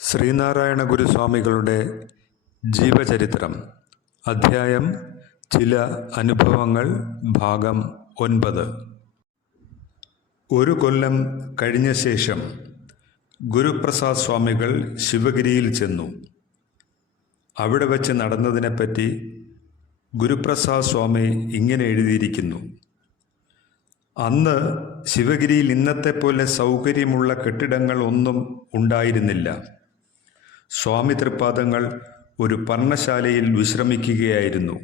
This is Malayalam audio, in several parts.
ശ്രീനാരായണ ഗുരുസ്വാമികളുടെ ജീവചരിത്രം അധ്യായം ചില അനുഭവങ്ങൾ ഭാഗം ഒൻപത്. ഒരു കൊല്ലം കഴിഞ്ഞ ശേഷം ഗുരുപ്രസാദ് സ്വാമികൾ ശിവഗിരിയിൽ ചെന്നു. അവിടെ വച്ച് നടന്നതിനെപ്പറ്റി ഗുരുപ്രസാദ് സ്വാമി ഇങ്ങനെ എഴുതിയിരിക്കുന്നു. അന്ന് ശിവഗിരിയിൽ ഇന്നത്തെ പോലെ സൗകര്യമുള്ള കെട്ടിടങ്ങൾ ഒന്നും ഉണ്ടായിരുന്നില്ല. സ്വാമി തൃപ്പാദങ്ങൾ ഒരു പർണശാലയിൽ വിശ്രമിക്കുകയായിരുന്നു.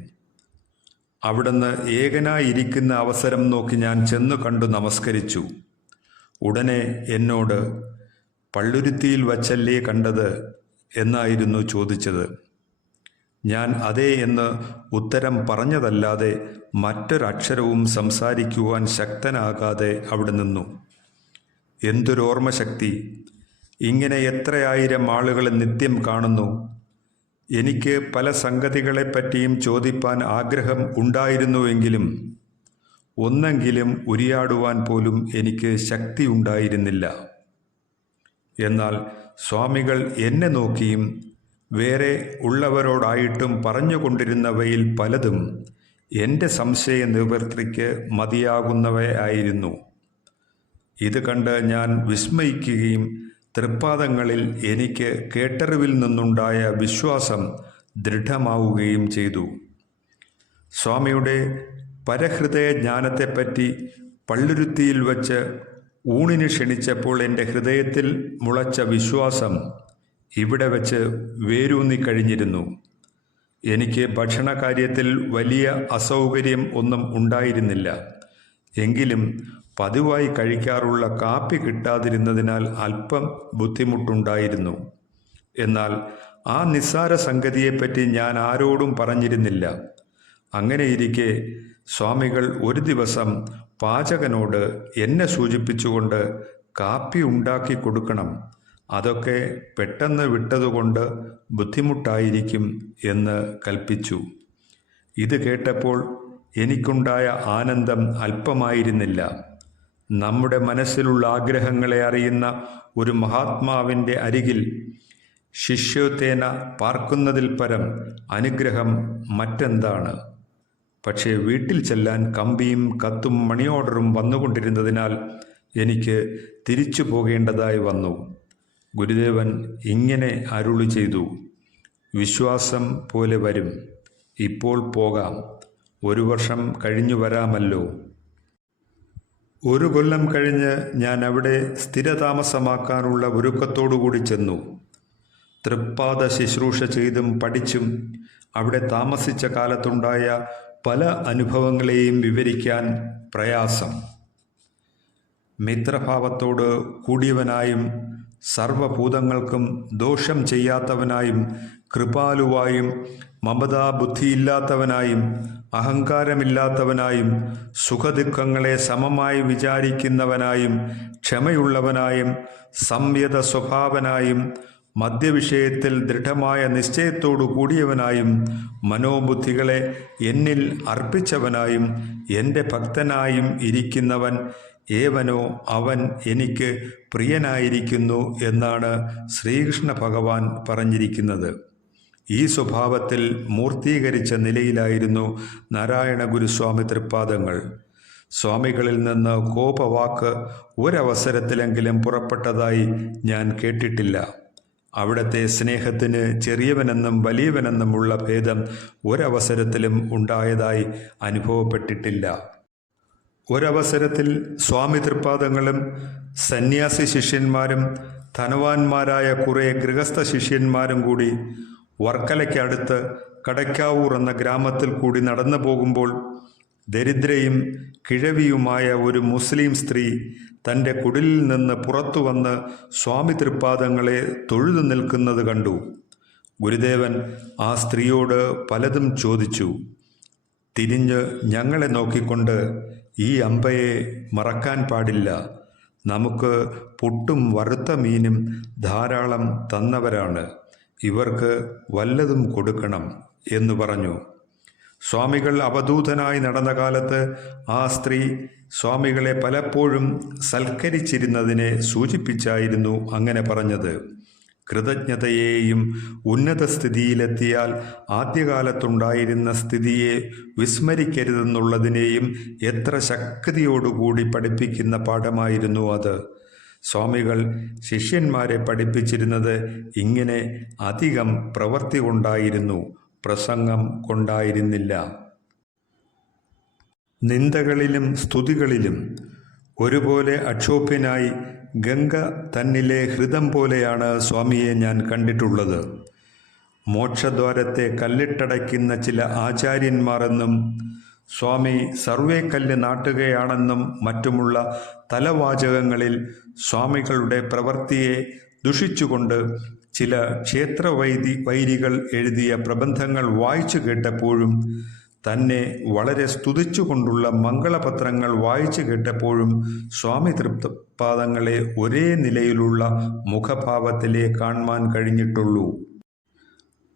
അവിടുന്ന് ഏകനായിരിക്കുന്ന അവസരം നോക്കി ഞാൻ ചെന്നു കണ്ടു നമസ്കരിച്ചു. ഉടനെ എന്നോട് പള്ളുരുത്തിയിൽ വച്ചല്ലേ കണ്ടത്? എന്നായിരുന്നു ചോദിച്ചത്. ഞാൻ അതേ എന്ന് ഉത്തരം പറഞ്ഞതല്ലാതെ മറ്റൊരക്ഷരവും സംസാരിക്കുവാൻ ശക്തനാകാതെ അവിടെ നിന്നു. എന്തൊരോർമ്മശക്തി! ഇങ്ങനെ എത്രയായിരം ആളുകളെ നിത്യം കാണുന്നു? എനിക്ക് പല സംഗതികളെപ്പറ്റിയും ചോദിപ്പാൻ ആഗ്രഹം ഉണ്ടായിരുന്നുവെങ്കിലും ഒന്നെങ്കിലും ഉരിയാടുവാൻ പോലും എനിക്ക് ശക്തി ഉണ്ടായിരുന്നില്ല. എന്നാൽ സ്വാമികൾ എന്നെ നോക്കിയും വേറെ ഉള്ളവരോടായിട്ടും പറഞ്ഞുകൊണ്ടിരുന്നവയിൽ പലതും എന്റെ സംശയ നിവൃത്തിക്ക് മതിയാകുന്നവയായിരുന്നു. ഇത് കണ്ട് ഞാൻ വിസ്മയിക്കുകയും തൃപ്പാദങ്ങളിൽ എനിക്ക് കേട്ടറിവിൽ നിന്നുണ്ടായ വിശ്വാസം ദൃഢമാവുകയും ചെയ്തു. സ്വാമിയുടെ പരഹൃദയ ജ്ഞാനത്തെപ്പറ്റി പള്ളുരുത്തിയിൽ വച്ച് ഊണിന് ക്ഷണിച്ചപ്പോൾ എന്റെ ഹൃദയത്തിൽ മുളച്ച വിശ്വാസം ഇവിടെ വച്ച് വേരൂന്നിക്കഴിഞ്ഞിരുന്നു എനിക്ക് ഭക്ഷണകാര്യത്തിൽ വലിയ അസൗകര്യം ഒന്നും ഉണ്ടായിരുന്നില്ല. എങ്കിലും പതിവായി കഴിക്കാറുള്ള കാപ്പി കിട്ടാതിരുന്നതിനാൽ അല്പം ബുദ്ധിമുട്ടുണ്ടായിരുന്നു. എന്നാൽ ആ നിസ്സാര സംഗതിയെപ്പറ്റി ഞാൻ ആരോടും പറഞ്ഞിരുന്നില്ല. അങ്ങനെയിരിക്കെ സ്വാമികൾ ഒരു ദിവസം പാചകനോട് എന്നെ സൂചിപ്പിച്ചുകൊണ്ട് കാപ്പി ഉണ്ടാക്കി കൊടുക്കണം. അതൊക്കെ പെട്ടെന്ന് വിട്ടതുകൊണ്ട് ബുദ്ധിമുട്ടായിരിക്കും എന്ന് കൽപ്പിച്ചു. ഇത് കേട്ടപ്പോൾ എനിക്കുണ്ടായ ആനന്ദം അല്പമായിരുന്നില്ല. നമ്മുടെ മനസ്സിലുള്ള ആഗ്രഹങ്ങളെ അറിയുന്ന ഒരു മഹാത്മാവിന്റെ അരികിൽ ശിഷ്യോത്തേന പാർക്കുന്നതിൽ പരം അനുഗ്രഹം മറ്റെന്താണ്? പക്ഷേ വീട്ടിൽ ചെല്ലാൻ കമ്പിയും കത്തും മണി ഓർഡറും വന്നുകൊണ്ടിരുന്നതിനാൽ എനിക്ക് തിരിച്ചു പോകേണ്ടതായി വന്നു. ഗുരുദേവൻ ഇങ്ങനെ അരുളി ചെയ്തു വിശ്വാസം പോലെ വരും. ഇപ്പോൾ പോകാം. ഒരു വർഷം കഴിഞ്ഞു വരാമല്ലോ. ഒരു കൊല്ലം കഴിഞ്ഞ് ഞാൻ അവിടെ സ്ഥിരതാമസമാക്കാനുള്ള ഒരുക്കത്തോടുകൂടി ചെന്നു. തൃപ്പാദ ശുശ്രൂഷ ചെയ്തും പഠിച്ചും അവിടെ താമസിച്ച കാലത്തുണ്ടായ പല അനുഭവങ്ങളെയും വിവരിക്കാൻ പ്രയാസം. മിത്രഭാവത്തോട് കൂടിയവനായും സർവഭൂതങ്ങൾക്കും ദോഷം ചെയ്യാത്തവനായും കൃപാലുവായും മമതാബുദ്ധിയില്ലാത്തവനായും അഹങ്കാരമില്ലാത്തവനായും സുഖദുഃഖങ്ങളെ സമമായി വിചാരിക്കുന്നവനായും ക്ഷമയുള്ളവനായും സംയത സ്വഭാവനായും മദ്യവിഷയത്തിൽ ദൃഢമായ നിശ്ചയത്തോടു കൂടിയവനായും മനോബുദ്ധികളെ എന്നിൽ അർപ്പിച്ചവനായും എന്റെ ഭക്തനായും ഇരിക്കുന്നവൻ ഏവനോ അവൻ എനിക്ക് പ്രിയനായിരിക്കുന്നു എന്നാണ് ശ്രീകൃഷ്ണ ഭഗവാൻ പറഞ്ഞിരിക്കുന്നത്. ഈ സ്വഭാവത്തിൽ മൂർത്തീകരിച്ച നിലയിലായിരുന്നു നാരായണ ഗുരുസ്വാമി തൃപ്പാദങ്ങൾ. സ്വാമികളിൽ നിന്ന് കോപവാക്ക് ഒരവസരത്തിലെങ്കിലും പുറപ്പെട്ടതായി ഞാൻ കേട്ടിട്ടില്ല. അവിടുത്തെ സ്നേഹത്തിന് ചെറിയവനെന്നും വലിയവനെന്നുമുള്ള ഭേദം ഒരവസരത്തിലും ഉണ്ടായതായി അനുഭവപ്പെട്ടിട്ടില്ല. ഒരവസരത്തിൽ സ്വാമി തൃപ്പാദങ്ങളും സന്യാസി ശിഷ്യന്മാരും ധനവാന്മാരായ കുറേ ഗൃഹസ്ഥ ശിഷ്യന്മാരും കൂടി വർക്കലയ്ക്കടുത്ത് കടയ്ക്കാവൂർ എന്ന ഗ്രാമത്തിൽ കൂടി നടന്നു പോകുമ്പോൾ ദരിദ്രയും കിഴവിയുമായ ഒരു മുസ്ലിം സ്ത്രീ തന്റെ കുടിലിൽ നിന്ന് പുറത്തു വന്ന് സ്വാമി തൃപ്പാദങ്ങളെ തൊഴുതു നിൽക്കുന്നത് കണ്ടു. ഗുരുദേവൻ ആ സ്ത്രീയോട് പലതും ചോദിച്ചു. തിരിഞ്ഞ് ഞങ്ങളെ നോക്കിക്കൊണ്ട് ഈ അമ്പയെ മറക്കാൻ പാടില്ല. നമുക്ക് പുട്ടും വറുത്ത മീനും ധാരാളം തന്നവരാണ്. ഇവർക്ക് വല്ലതും കൊടുക്കണം എന്ന് പറഞ്ഞു. സ്വാമികൾ അവധൂതനായി നടന്ന കാലത്ത് ആ സ്ത്രീ സ്വാമികളെ പലപ്പോഴും സൽക്കരിച്ചിരുന്നതിനെ സൂചിപ്പിച്ചായിരുന്നു അങ്ങനെ പറഞ്ഞത്. കൃതജ്ഞതയെയും ഉന്നത സ്ഥിതിയിലെത്തിയാൽ ആദ്യകാലത്തുണ്ടായിരുന്ന സ്ഥിതിയെ വിസ്മരിക്കരുതെന്നുള്ളതിനെയും എത്ര ശക്തിയോടുകൂടി പഠിപ്പിക്കുന്ന പാഠമായിരുന്നു അത്. സ്വാമികൾ ശിഷ്യന്മാരെ പഠിപ്പിച്ചിരുന്നത് ഇങ്ങനെ അധികം പ്രവൃത്തി കൊണ്ടായിരുന്നു പ്രസംഗം കൊണ്ടായിരുന്നില്ല. നിന്ദകളിലും സ്തുതികളിലും ഒരുപോലെ അക്ഷോഭ്യനായി ഗംഗ തന്നിലെ ഹൃദം പോലെയാണ് സ്വാമിയെ ഞാൻ കണ്ടിട്ടുള്ളത്. മോക്ഷദ്വാരത്തെ കല്ലിട്ടടയ്ക്കുന്ന ചില ആചാര്യന്മാരെന്നും സ്വാമി സർവേ കല്ല് നാട്ടുകയാണെന്നും മറ്റുമുള്ള തലവാചകങ്ങളിൽ സ്വാമികളുടെ പ്രവൃത്തിയെ ദുഷിച്ചുകൊണ്ട് ചില ക്ഷേത്രവൈദി വൈരികൾ എഴുതിയ പ്രബന്ധങ്ങൾ വായിച്ചു കേട്ടപ്പോഴും തന്നെ വളരെ സ്തുതിച്ചുകൊണ്ടുള്ള മംഗളപത്രങ്ങൾ വായിച്ചു കേട്ടപ്പോഴും സ്വാമി തൃപ്തപാദങ്ങളെ ഒരേ നിലയിലുള്ള മുഖഭാവത്തിലേ കാണുവാൻ കഴിഞ്ഞിട്ടുള്ളൂ.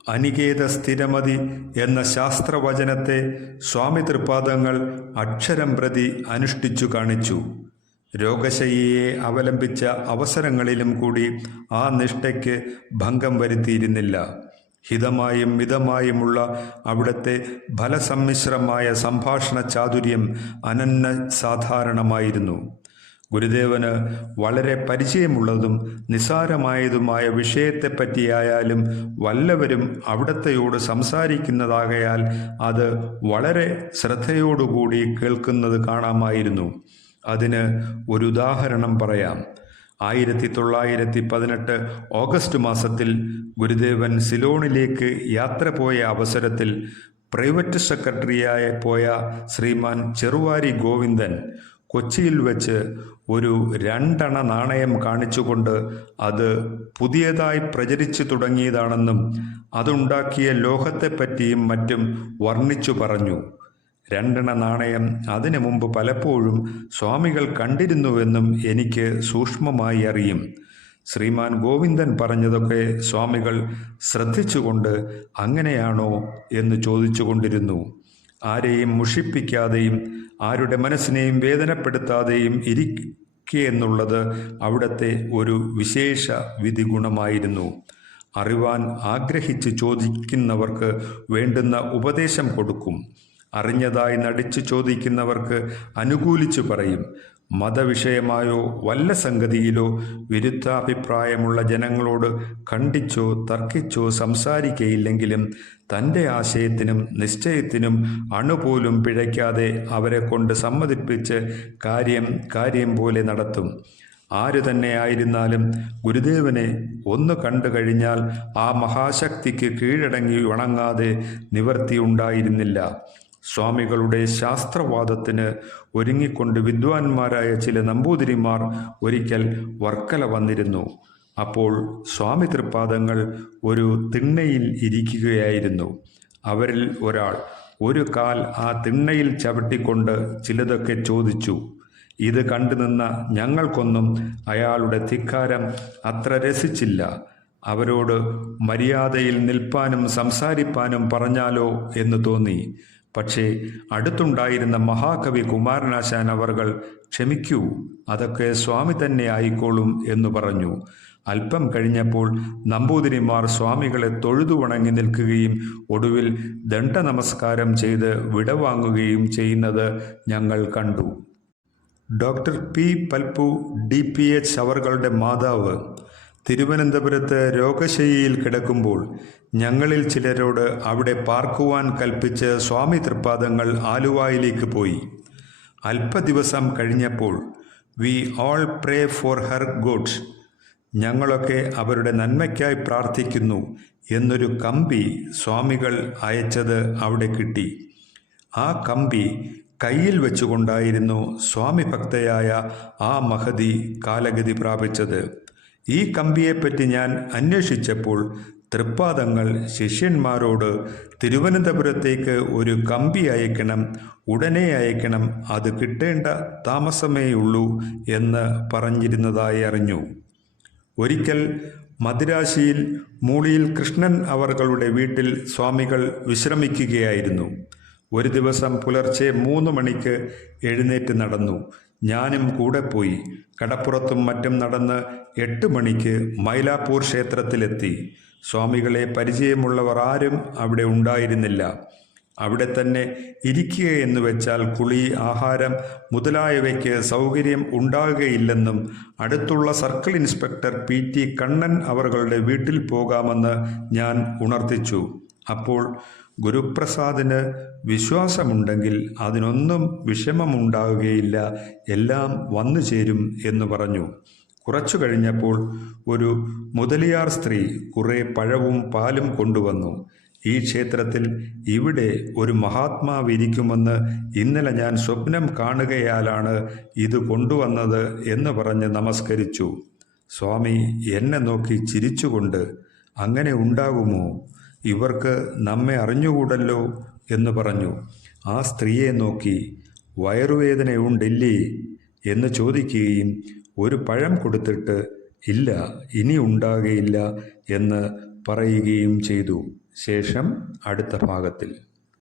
അനികേത സ്ഥിരമതി എന്ന ശാസ്ത്രവചനത്തെ സ്വാമി തൃപാദങ്ങൾ അക്ഷരം പ്രതി അനുഷ്ഠിച്ചു കാണിച്ചു. രോഗശയ്യയെ അവലംബിച്ച അവസരങ്ങളിലും കൂടി ആ നിഷ്ഠയ്ക്ക് ഭംഗം വരുത്തിയിരുന്നില്ല. ഹിതമായും മിതമായുമുള്ള അവിടുത്തെ ഫലസമ്മിശ്രമായ സംഭാഷണ ചാതുര്യം അനന്യ സാധാരണമായിരുന്നു ഗുരുദേവന് വളരെ പരിചയമുള്ളതും നിസാരമായതുമായ വിഷയത്തെപ്പറ്റിയായാലും വല്ലവരും അവിടത്തെയോട് സംസാരിക്കുന്നതാകയാൽ അത് വളരെ ശ്രദ്ധയോടുകൂടി കേൾക്കുന്നത് കാണാമായിരുന്നു. അതിന് ഒരു ഉദാഹരണം പറയാം. ആയിരത്തി തൊള്ളായിരത്തി പതിനെട്ട് ഓഗസ്റ്റ് മാസത്തിൽ ഗുരുദേവൻ സിലോണിലേക്ക് യാത്ര പോയ അവസരത്തിൽ പ്രൈവറ്റ് സെക്രട്ടറിയായ പോയ ശ്രീമാൻ ചെറുവാരി ഗോവിന്ദൻ കൊച്ചിയിൽ വെച്ച് ഒരു രണ്ടണ നാണയം കാണിച്ചുകൊണ്ട് അത് പുതിയതായി പ്രചരിച്ചു തുടങ്ങിയതാണെന്നും അതുണ്ടാക്കിയ ലോഹത്തെപ്പറ്റിയും മറ്റും വർണിച്ചു പറഞ്ഞു. രണ്ടണ നാണയം അതിനു മുമ്പ് പലപ്പോഴും സ്വാമികൾ കണ്ടിരുന്നുവെന്നും എനിക്ക് സൂക്ഷ്മമായി അറിയും. ശ്രീമാൻ ഗോവിന്ദൻ പറഞ്ഞതൊക്കെ സ്വാമികൾ ശ്രദ്ധിച്ചുകൊണ്ട് അങ്ങനെയാണോ എന്ന് ചോദിച്ചുകൊണ്ടിരുന്നു. ആരെയും മുഷിപ്പിക്കാതെയും ആരുടെ മനസ്സിനെയും വേദനപ്പെടുത്താതെയും ഇരിക്കുക എന്നുള്ളത് അവിടുത്തെ ഒരു വിശേഷ വിധി ഗുണമായിരുന്നു അറിവാൻ ആഗ്രഹിച്ച് ചോദിക്കുന്നവർക്ക് വേണ്ടുന്ന ഉപദേശം കൊടുക്കും. അറിഞ്ഞതായി നടിച്ചു ചോദിക്കുന്നവർക്ക് അനുകൂലിച്ചു പറയും. മതവിഷയമായോ വല്ല സംഗതിയിലോ വിരുദ്ധാഭിപ്രായമുള്ള ജനങ്ങളോട് കണ്ടിച്ചോ തർക്കിച്ചോ സംസാരിക്കയില്ലെങ്കിലും തന്റെ ആശയത്തിനും നിശ്ചയത്തിനും അണുപോലും പിഴയ്ക്കാതെ അവരെ കൊണ്ട് സമ്മതിപ്പിച്ച് കാര്യം കാര്യം പോലെ നടത്തും. ആര് തന്നെ ആയിരുന്നാലും ഗുരുദേവനെ ഒന്ന് കണ്ടു കഴിഞ്ഞാൽ ആ മഹാശക്തിക്ക് കീഴടങ്ങി വണങ്ങാതെ നിവർത്തിയുണ്ടായിരുന്നില്ല സ്വാമികളുടെ ശാസ്ത്രവാദത്തിന് ഒരുങ്ങിക്കൊണ്ട് വിദ്വാൻമാരായ ചില നമ്പൂതിരിമാർ ഒരിക്കൽ വർക്കല വന്നിരുന്നു. അപ്പോൾ സ്വാമി തൃപ്പാദങ്ങൾ ഒരു തിണ്ണയിൽ ഇരിക്കുകയായിരുന്നു. അവരിൽ ഒരാൾ ഒരു കാൽ ആ തിണ്ണയിൽ ചവിട്ടിക്കൊണ്ട് ചിലതൊക്കെ ചോദിച്ചു. ഇത് കണ്ടുനിന്ന ഞങ്ങൾക്കൊന്നും അയാളുടെ ധിക്കാരം അത്ര രസിച്ചില്ല. അവരോട് മര്യാദയിൽ നിൽപ്പാനും സംസാരിപ്പാനും പറഞ്ഞാലോ? എന്ന് തോന്നി. പക്ഷേ അടുത്തുണ്ടായിരുന്ന മഹാകവി കുമാരനാശാൻ അവർകൾ ക്ഷമിക്കൂ അതൊക്കെ സ്വാമി തന്നെ ആയിക്കോളും എന്ന് പറഞ്ഞു. അല്പം കഴിഞ്ഞപ്പോൾ നമ്പൂതിരിമാർ സ്വാമികളെ തൊഴുതു വണങ്ങി നിൽക്കുകയും ഒടുവിൽ ദണ്ഡ നമസ്കാരം ചെയ്ത് വിടവാങ്ങുകയും ചെയ്യുന്നത് ഞങ്ങൾ കണ്ടു. Doctor P Palpu D P H അവറുകളുടെ മാതാവ് തിരുവനന്തപുരത്ത് രോഗശയ്യയിൽ കിടക്കുമ്പോൾ ഞങ്ങളിൽ ചിലരോട് അവിടെ പാർക്കുവാൻ കൽപ്പിച്ച് സ്വാമി തൃപ്പാദങ്ങൾ ആലുവായിലേക്ക് പോയി. അല്പദിവസം കഴിഞ്ഞപ്പോൾ we all pray for her goods. ഞങ്ങളൊക്കെ അവരുടെ നന്മയ്ക്കായി പ്രാർത്ഥിക്കുന്നു എന്നൊരു കമ്പി സ്വാമികൾ അയച്ചത് അവിടെ കിട്ടി. ആ കമ്പി കയ്യിൽ വെച്ചുകൊണ്ടായിരുന്നു സ്വാമി ഭക്തയായ ആ മഹതി കാലഗതി പ്രാപിച്ചത്. ഈ കമ്പിയെപ്പറ്റി ഞാൻ അന്വേഷിച്ചപ്പോൾ തൃപ്പാദങ്ങൾ ശിഷ്യന്മാരോട് തിരുവനന്തപുരത്തേക്ക് ഒരു കമ്പി അയക്കണം ഉടനെ അയക്കണം അത് കിട്ടേണ്ട താമസമേയുള്ളൂ എന്ന് പറഞ്ഞിരുന്നതായി അറിഞ്ഞു. ഒരിക്കൽ മദിരാശിയിൽ മൂളിയിൽ കൃഷ്ണൻ അവർകളുടെ വീട്ടിൽ സ്വാമികൾ വിശ്രമിക്കുകയായിരുന്നു. ഒരു ദിവസം പുലർച്ചെ മൂന്ന് മണിക്ക് എഴുന്നേറ്റ് നടന്നു. ഞാനും കൂടെ പോയി. കടപ്പുറത്തും മറ്റും നടന്ന് എട്ട് മണിക്ക് മൈലാപ്പൂർ ക്ഷേത്രത്തിലെത്തി. സ്വാമികളെ പരിചയമുള്ളവർ ആരും അവിടെ ഉണ്ടായിരുന്നില്ല. അവിടെ തന്നെ ഇരിക്കുക എന്ന് വെച്ചാൽ കുളി ആഹാരം മുതലായവയ്ക്ക് സൗകര്യം ഉണ്ടാകുകയില്ലെന്നും അടുത്തുള്ള circle inspector P T Kannan അവരുടെ വീട്ടിൽ പോകാമെന്ന് ഞാൻ ഉണർത്തിച്ചു. അപ്പോൾ ഗുരുപ്രസാദിന് വിശ്വാസമുണ്ടെങ്കിൽ അതിനൊന്നും വിഷമമുണ്ടാകുകയില്ല എല്ലാം വന്നു ചേരും എന്ന് പറഞ്ഞു. കുറച്ചു കഴിഞ്ഞപ്പോൾ ഒരു മുതലിയാർ സ്ത്രീ കുറെ പഴവും പാലും കൊണ്ടുവന്നു. ഈ ക്ഷേത്രത്തിൽ ഇവിടെ ഒരു മഹാത്മാവ് ഇരിക്കുമെന്ന് ഇന്നലെ ഞാൻ സ്വപ്നം കാണുകയാലാണ് ഇത് കൊണ്ടുവന്നത് എന്ന് പറഞ്ഞ് നമസ്കരിച്ചു. സ്വാമി എന്നെ നോക്കി ചിരിച്ചുകൊണ്ട് അങ്ങനെ ഉണ്ടാകുമോ? ഇവർക്ക് നമ്മെ അറിഞ്ഞുകൂടല്ലോ? എന്ന് പറഞ്ഞു. ആ സ്ത്രീയെ നോക്കി വയറുവേദനയുണ്ടില്ലേ? എന്ന് ചോദിക്കുകയും ഒരു പഴം കൊടുത്തിട്ട് ഇല്ല ഇനി ഉണ്ടാകയില്ല എന്ന് പറയുകയും ചെയ്തു. ശേഷം അടുത്ത ഭാഗത്തിൽ.